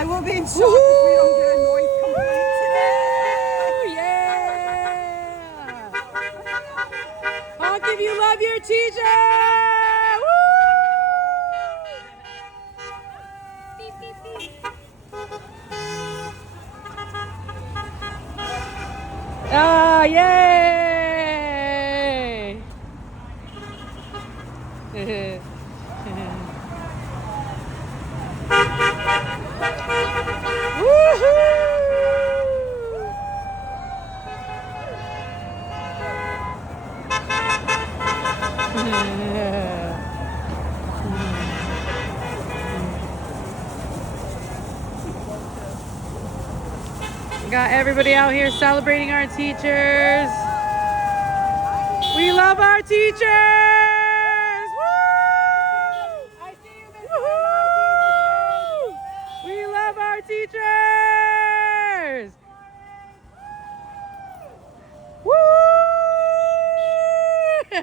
I will be in shock if we don't get a noise complaint today. Yeah! Honk if you love your teacher! Woo! Beep, beep, beep. Oh, yay! We got everybody out here celebrating our teachers. We love our teachers! Woo! I see you, Miss Woo-hoo! We love our teachers!